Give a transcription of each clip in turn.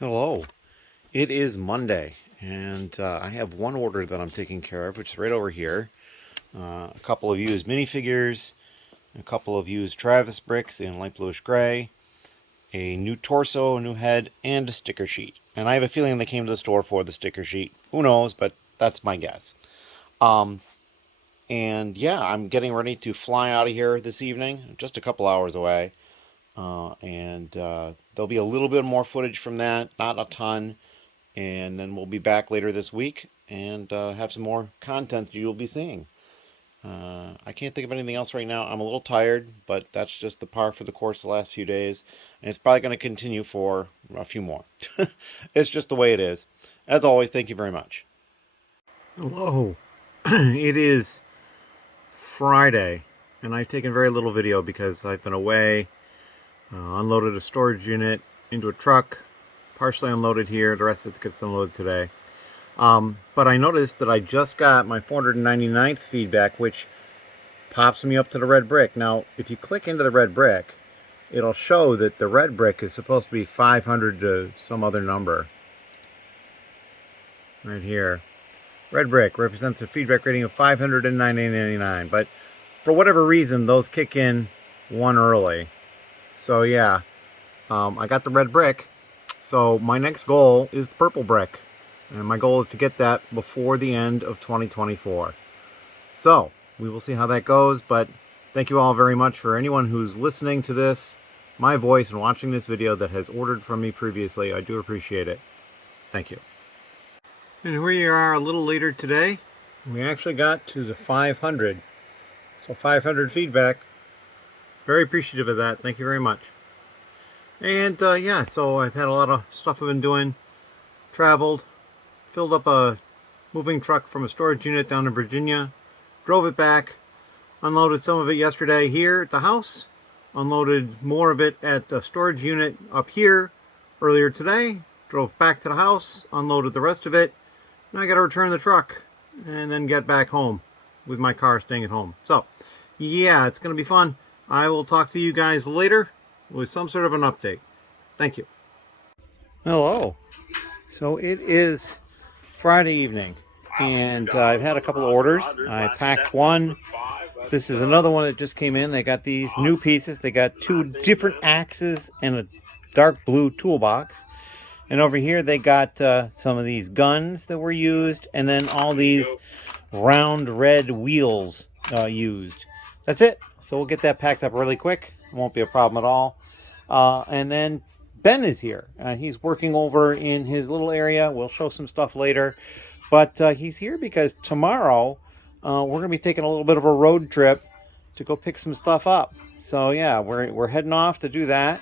Hello. It is Monday, and I have one order that I'm taking care of, which is right over here. A couple of used minifigures, a couple of used Travis bricks in light bluish gray, a new torso, a new head, and a sticker sheet. And I have a feeling they came to the store for the sticker sheet. Who knows, but that's my guess. And yeah, I'm getting ready to fly out of here this evening, just a couple hours away. There'll be a little bit more footage from that, not a ton. And then we'll be back later this week and have some more content you'll be seeing. I can't think of anything else right now. I'm a little tired, but that's just the par for the course the last few days. And it's probably going to continue for a few more. It's just the way it is. As always, thank you very much. Hello. It is Friday, and I've taken very little video because I've been away. Unloaded a storage unit into a truck, partially unloaded here. The rest of it gets unloaded today. But I noticed that I just got my 499th feedback, which pops me up to the red brick. Now, if you click into the red brick, it'll show that the red brick is supposed to be 500 to some other number. Right here. Red brick represents a feedback rating of 509.99, but for whatever reason, those kick in one early. So yeah, I got the red brick. So my next goal is the purple brick. And my goal is to get that before the end of 2024. So we will see how that goes. But thank you all very much for anyone who's listening to this, my voice, and watching this video that has ordered from me previously. I do appreciate it. Thank you. And here we are a little later today. We actually got to the 500. So 500 feedback. Very appreciative of that. Thank you very much. And yeah, so I've had a lot of stuff I've been doing. Traveled, filled up a moving truck from a storage unit down in Virginia, drove it back, unloaded some of it yesterday here at the house, unloaded more of it at the storage unit up here earlier today, drove back to the house, unloaded the rest of it. Now I got to return the truck and then get back home with my car staying at home. So yeah, it's going to be fun. I will talk to you guys later with some sort of an update. Thank you. Hello. So it is Friday evening, and I've had a couple of orders. I packed one. This is another one that just came in. They got these new pieces. They got two different axes and a dark blue toolbox. And over here they got some of these guns that were used, and then all these round red wheels used. That's it. So we'll get that packed up really quick. It won't be a problem at all. And then Ben is here. He's working over in his little area. We'll show some stuff later. But he's here because tomorrow we're going to be taking a little bit of a road trip to go pick some stuff up. So yeah, we're heading off to do that.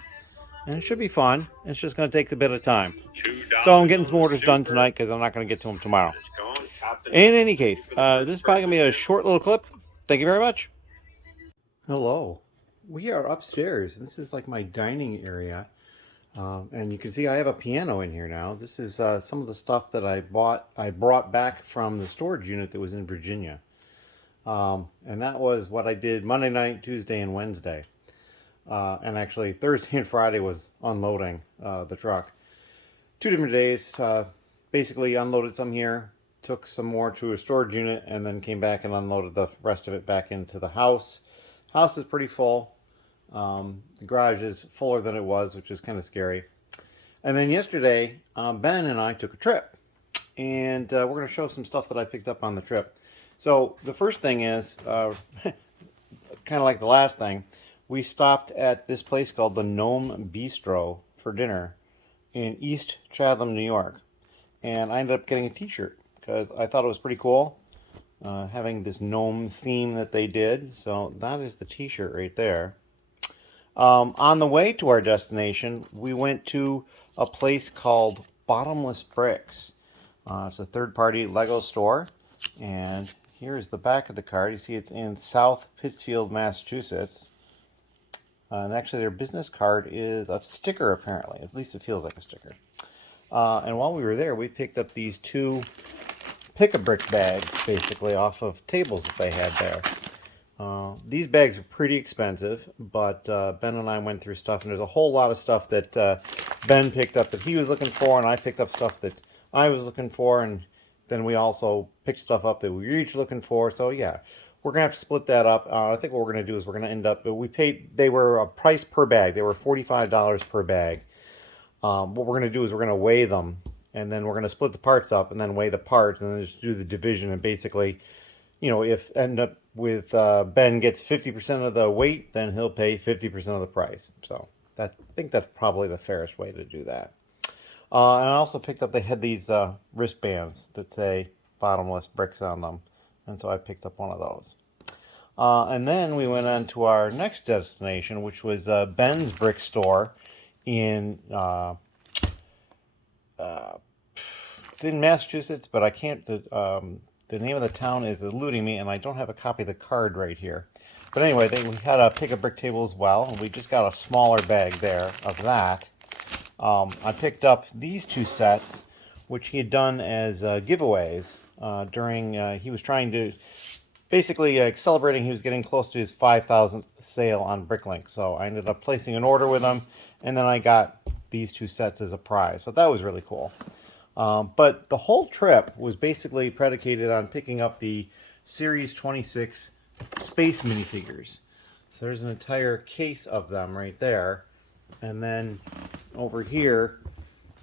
And it should be fun. It's just going to take a bit of time. So I'm getting some orders done tonight because I'm not going to get to them tomorrow. In any case, this is probably going to be a short little clip. Thank you very much. Hello. We are upstairs. This is like my dining area. And you can see I have a piano in here now. This is some of the stuff that I brought back from the storage unit that was in Virginia. And that was what I did Monday night, Tuesday, and Wednesday. And actually Thursday and Friday was unloading the truck. 2 different days. Basically unloaded some here, took some more to a storage unit, and then came back and unloaded the rest of it back into the house. House is pretty full. The garage is fuller than it was, which is kind of scary. And then yesterday, Ben and I took a trip. And we're going to show some stuff that I picked up on the trip. So the first thing is, kind of like the last thing, we stopped at this place called the Gnome Bistro for dinner in East Chatham, New York. And I ended up getting a t-shirt because I thought it was pretty cool. Having this gnome theme that they did. So that is the t-shirt right there. On the way to our destination, we went to a place called Bottomless Bricks. It's a third-party Lego store. And here is the back of the card. You see it's in South Pittsford, Massachusetts. And actually their business card is a sticker, apparently. At least it feels like a sticker. And while we were there, we picked up these 2 pick-a-brick bags, basically, off of tables that they had there. These bags are pretty expensive, but Ben and I went through stuff, and there's a whole lot of stuff that Ben picked up that he was looking for, and I picked up stuff that I was looking for, and then we also picked stuff up that we were each looking for. So yeah, we're gonna have to split that up. I think what we're gonna do is we're gonna end up, they were a price per bag. They were $45 per bag. What we're gonna do is we're gonna weigh them, and then we're gonna split the parts up, and then weigh the parts, and then just do the division. And basically, you know, if end up with Ben gets 50% of the weight, then he'll pay 50% of the price. So I think that's probably the fairest way to do that. And I also picked up, they had these wristbands that say bottomless bricks on them. And so I picked up one of those. And then we went on to our next destination, which was Ben's Brick Store in Massachusetts, but I can't, the name of the town is eluding me, and I don't have a copy of the card right here. But anyway, we had a pick a brick table as well, and we just got a smaller bag there of that. I picked up these two sets, which he had done as giveaways during, he was trying to, basically celebrating, he was getting close to his 5,000th sale on Bricklink. So I ended up placing an order with him, and then I got these two sets as a prize. So that was really cool. But the whole trip was basically predicated on picking up the Series 26 Space minifigures. So there's an entire case of them right there. And then over here,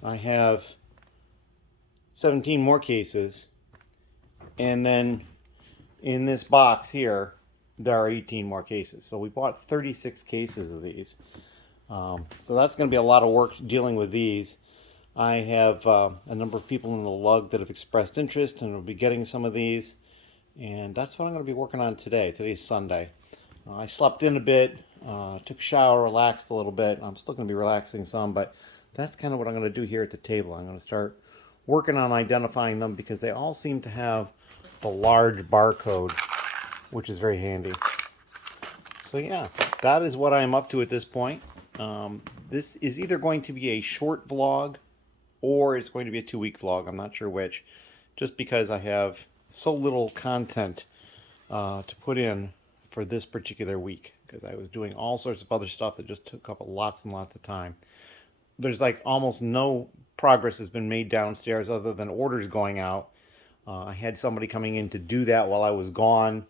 I have 17 more cases. And then in this box here, there are 18 more cases. So we bought 36 cases of these. So that's going to be a lot of work dealing with these. I have a number of people in the lug that have expressed interest and will be getting some of these. And that's what I'm going to be working on today. Today's Sunday. I slept in a bit, took a shower, relaxed a little bit. I'm still going to be relaxing some, but that's kind of what I'm going to do here at the table. I'm going to start working on identifying them because they all seem to have the large barcode, which is very handy. So yeah, that is what I'm up to at this point. This is either going to be a short vlog or it's going to be a 2-week vlog. I'm not sure which, just because I have so little content to put in for this particular week, because I was doing all sorts of other stuff that just took up lots and lots of time. There's like almost no progress has been made downstairs other than orders going out. I had somebody coming in to do that while I was gone,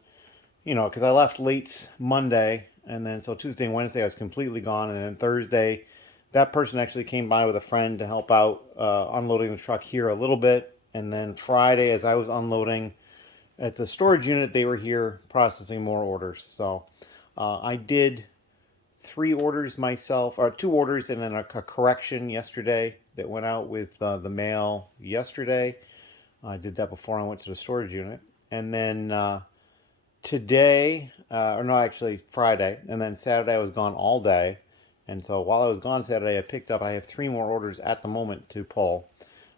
you know, because I left late Monday, and then so Tuesday and Wednesday I was completely gone, and then Thursday that person actually came by with a friend to help out unloading the truck here a little bit. And then Friday, as I was unloading at the storage unit, they were here processing more orders. So I did 3 orders myself, or 2 orders and then a correction yesterday that went out with the mail yesterday. I did that before I went to the storage unit. And then today, or no, actually Friday, and then Saturday I was gone all day. And so while I was gone Saturday, I have 3 more orders at the moment to pull.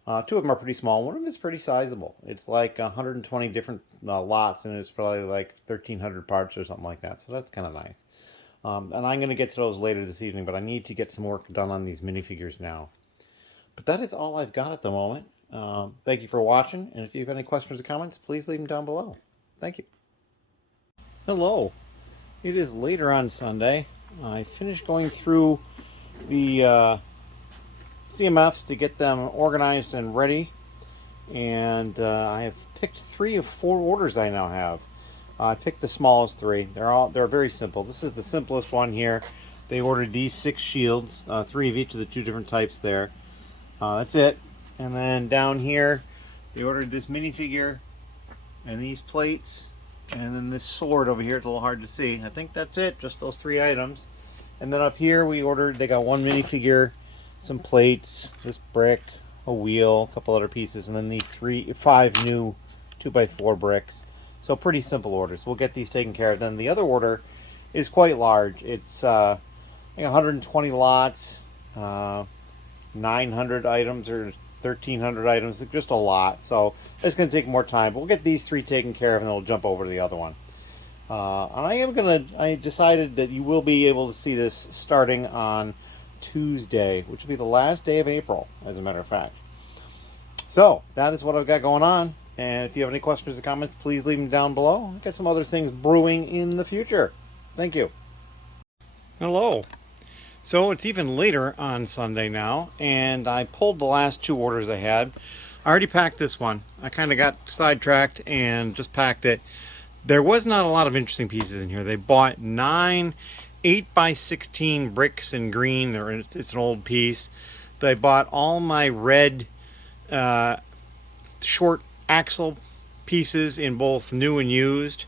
2 of them are pretty small. One of them is pretty sizable. It's like 120 different lots, and it's probably like 1,300 parts or something like that. So that's kind of nice. And I'm going to get to those later this evening, but I need to get some work done on these minifigures now. But that is all I've got at the moment. Thank you for watching, and if you have any questions or comments, please leave them down below. Thank you. Hello. It is later on Sunday. I finished going through the CMFs to get them organized and ready, and I have picked 3 of 4 orders I now have. I picked the smallest 3. They're very simple. This is the simplest one here. They ordered these 6 shields, 3 of each of the 2 different types there. That's it. And then down here they ordered this minifigure and these plates, and then this sword over here. It's a little hard to see. I think that's it, just those 3 items. And then up here they got 1 minifigure, some plates, this brick, a wheel, a couple other pieces, and then these 5 new 2x4 bricks. So pretty simple orders. We'll get these taken care of. Then the other order is quite large. It's like 120 lots, 900 items or 1,300 items, just a lot. So it's going to take more time, but we'll get these 3 taken care of, and then we'll jump over to the other one. And I decided that you will be able to see this starting on Tuesday, which will be the last day of April, as a matter of fact. So that is what I've got going on. And if you have any questions or comments, please leave them down below. I've got some other things brewing in the future. Thank you. Hello. So it's even later on Sunday now, and I pulled the last 2 orders I had. I already packed this one. I kind of got sidetracked and just packed it. There was not a lot of interesting pieces in here. They bought 9 8x16 bricks in green, or it's an old piece. They bought all my red short axle pieces in both new and used,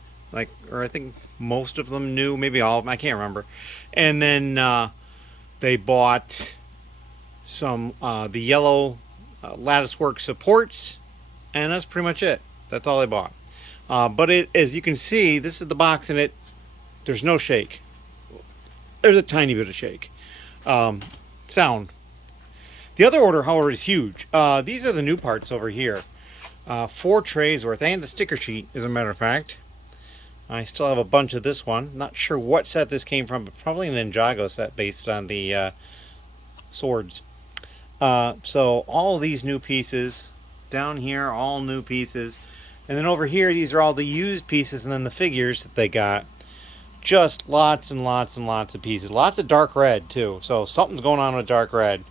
or I think most of them new, maybe all of them, I can't remember. And then they bought some the yellow latticework supports, and that's pretty much it. That's all they bought. But as you can see, this is the box, and there's no shake. There's a tiny bit of shake. Sound. The other order, however, is huge. These are the new parts over here. 4 trays worth, and a sticker sheet, as a matter of fact. I still have a bunch of this one. Not sure what set this came from, but probably an Ninjago set based on the swords. So all of these new pieces down here, all new pieces. And then over here, these are all the used pieces, and then the figures that they got. Just lots and lots and lots of pieces. Lots of dark red, too. So something's going on with dark red.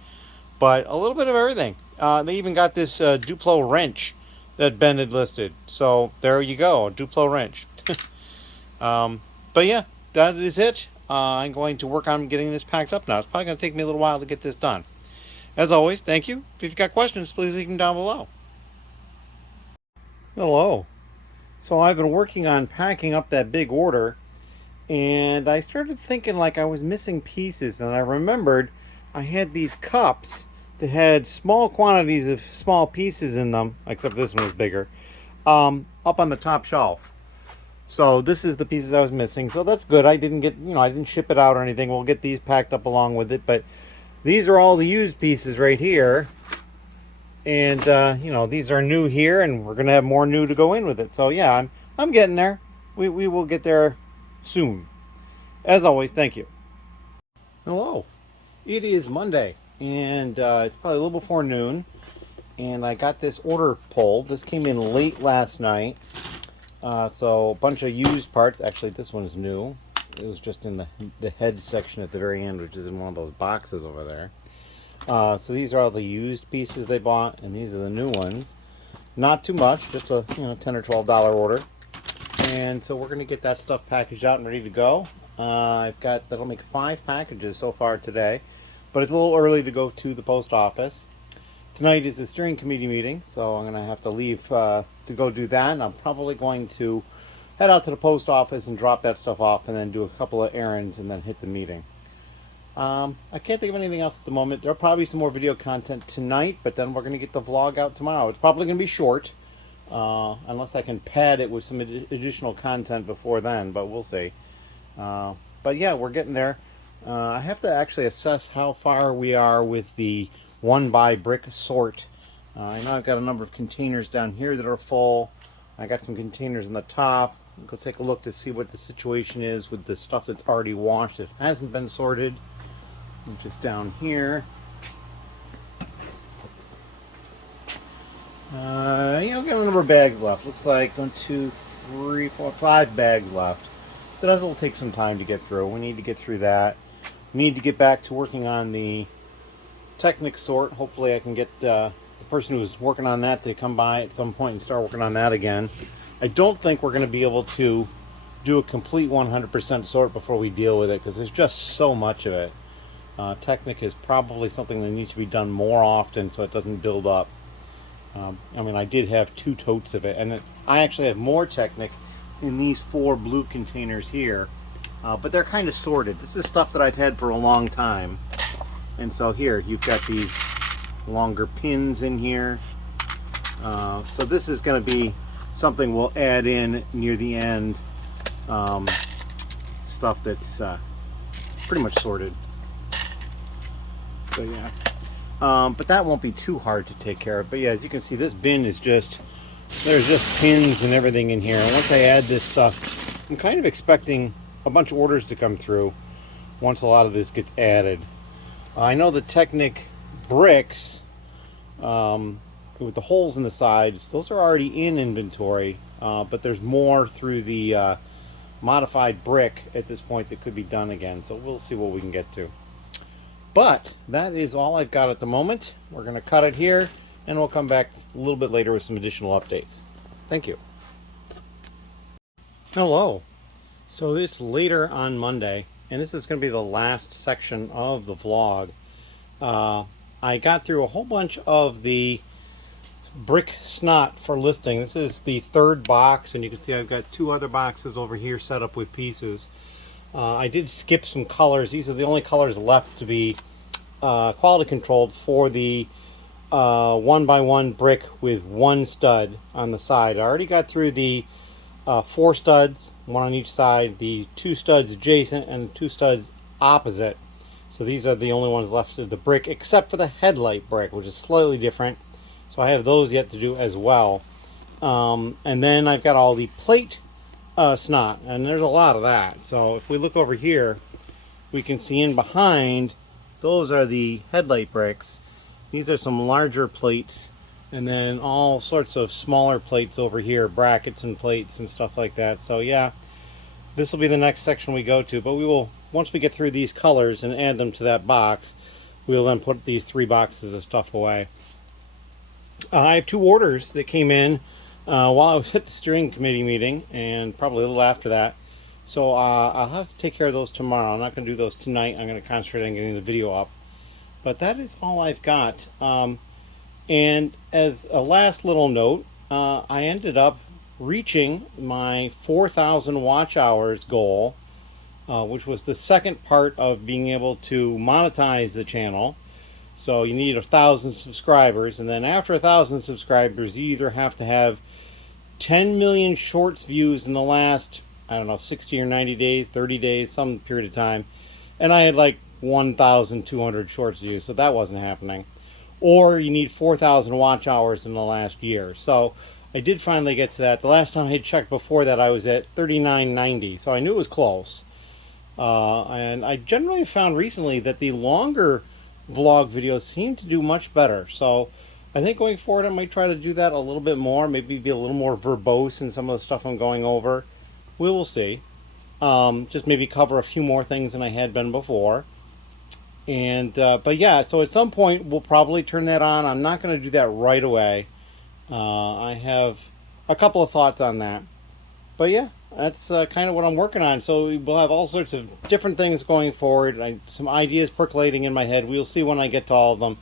But a little bit of everything. They even got this Duplo wrench that Ben had listed. So there you go, a Duplo wrench. But yeah, that is it. I'm going to work on getting this packed up now. It's probably going to take me a little while to get this done. As always, thank you. If you've got questions, please leave them down below. Hello. So I've been working on packing up that big order, and I started thinking like I was missing pieces, and I remembered I had these cups that had small quantities of small pieces in them, except this one was bigger, up on the top shelf. So this is the pieces I was missing. So that's good. I didn't get, I didn't ship it out or anything. We'll get these packed up along with it. But these are all the used pieces right here. And, these are new here, and we're going to have more new to go in with it. So yeah, I'm getting there. We will get there soon. As always, thank you. Hello. It is Monday, and it's probably a little before noon. And I got this order pulled. This came in late last night. So a bunch of used parts. Actually, this one is new. It was just in the head section at the very end, which is in one of those boxes over there. So these are all the used pieces they bought, and these are the new ones. Not too much, just a $10 or $12 order. And so we're going to get that stuff packaged out and ready to go. That'll make 5 packages so far today, but it's a little early to go to the post office. Tonight is the steering committee meeting, so I'm going to have to leave to go do that, and I'm probably going to head out to the post office and drop that stuff off, and then do a couple of errands and then hit the meeting. I can't think of anything else at the moment. There'll probably be some more video content tonight, but then we're going to get the vlog out tomorrow. It's probably going to be short, unless I can pad it with some additional content before then, but we'll see. But yeah, we're getting there. I have to actually assess how far we are with the 1x brick sort. I know I've got a number of containers down here that are full. I got some containers on the top. I'll go take a look to see what the situation is with the stuff that's already washed that hasn't been sorted, which is down here. I've got a number of bags left. Looks like 1, 2, 3, 4, 5 bags left. So that'll take some time to get through. We need to get through that. We need to get back to working on the Technic sort. Hopefully I can get the person who's working on that to come by at some point and start working on that again. I don't think we're going to be able to do a complete 100% sort before we deal with it, because there's just so much of it. Technic is probably something that needs to be done more often so it doesn't build up. I did have 2 totes of it, and I actually have more Technic in these 4 blue containers here, but they're kind of sorted. This is stuff that I've had for a long time, and so here you've got these longer pins in here. So this is going to be something we'll add in near the end. Stuff that's pretty much sorted. So yeah, but that won't be too hard to take care of. But yeah, as you can see, this bin is there's just pins and everything in here. And once I add this stuff, I'm kind of expecting a bunch of orders to come through once a lot of this gets added. I know the Technic bricks with the holes in the sides, those are already in inventory, but there's more through the modified brick at this point that could be done again. So we'll see what we can get to. But that is all I've got at the moment. We're going to cut it here, and we'll come back a little bit later with some additional updates. Thank you. Hello. So it's later on Monday, and this is going to be the last section of the vlog. I got through a whole bunch of the brick SNOT for listing. This is the third box, and you can see I've got two other boxes over here set up with pieces. I did skip some colors. These are the only colors left to be quality controlled for the 1x1 brick with one stud on the side. I already got through the 4 studs, one on each side, the 2 studs adjacent, and 2 studs opposite. So these are the only ones left of the brick, except for the headlight brick, which is slightly different. So I have those yet to do as well. And then I've got all the plate SNOT, and there's a lot of that. So if we look over here, we can see in behind, those are the headlight bricks. These are some larger plates, and then all sorts of smaller plates over here, brackets and plates and stuff like that. So yeah, this will be the next section we go to, but we will, once we get through these colors and add them to that box, we'll then put these 3 boxes of stuff away. I have 2 orders that came in while I was at the steering committee meeting, and probably a little after that. So I'll have to take care of those tomorrow. I'm not going to do those tonight. I'm going to concentrate on getting the video up. But that is all I've got. And as a last little note, I ended up reaching my 4,000 watch hours goal, which was the second part of being able to monetize the channel. So you need 1,000 subscribers, and then after 1,000 subscribers, you either have to have 10 million shorts views in the last, I don't know, 60 or 90 days, 30 days, some period of time. And I had like 1,200 shorts views, so that wasn't happening. Or you need 4,000 watch hours in the last year. So I did finally get to that. The last time I had checked before that, I was at 3990, so I knew it was close. And I generally found recently that the longer vlog videos seem to do much better. So I think going forward I might try to do that a little bit more, maybe be a little more verbose in some of the stuff I'm going over. We will see. Just maybe cover a few more things than I had been before. And but yeah, so at some point we'll probably turn that on. I'm not going to do that right away. I have a couple of thoughts on that. But yeah, that's kind of what I'm working on. So we'll have all sorts of different things going forward. Some ideas percolating in my head. We'll see when I get to all of them.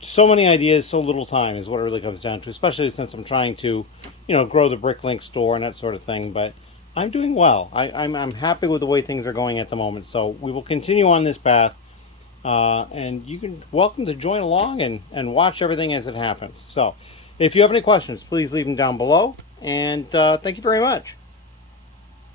So many ideas, so little time is what it really comes down to, especially since I'm trying to, grow the Bricklink store and that sort of thing. But I'm doing well. I'm happy with the way things are going at the moment. So we will continue on this path. And you can welcome to join along and watch everything as it happens. So if you have any questions, please leave them down below. And thank you very much.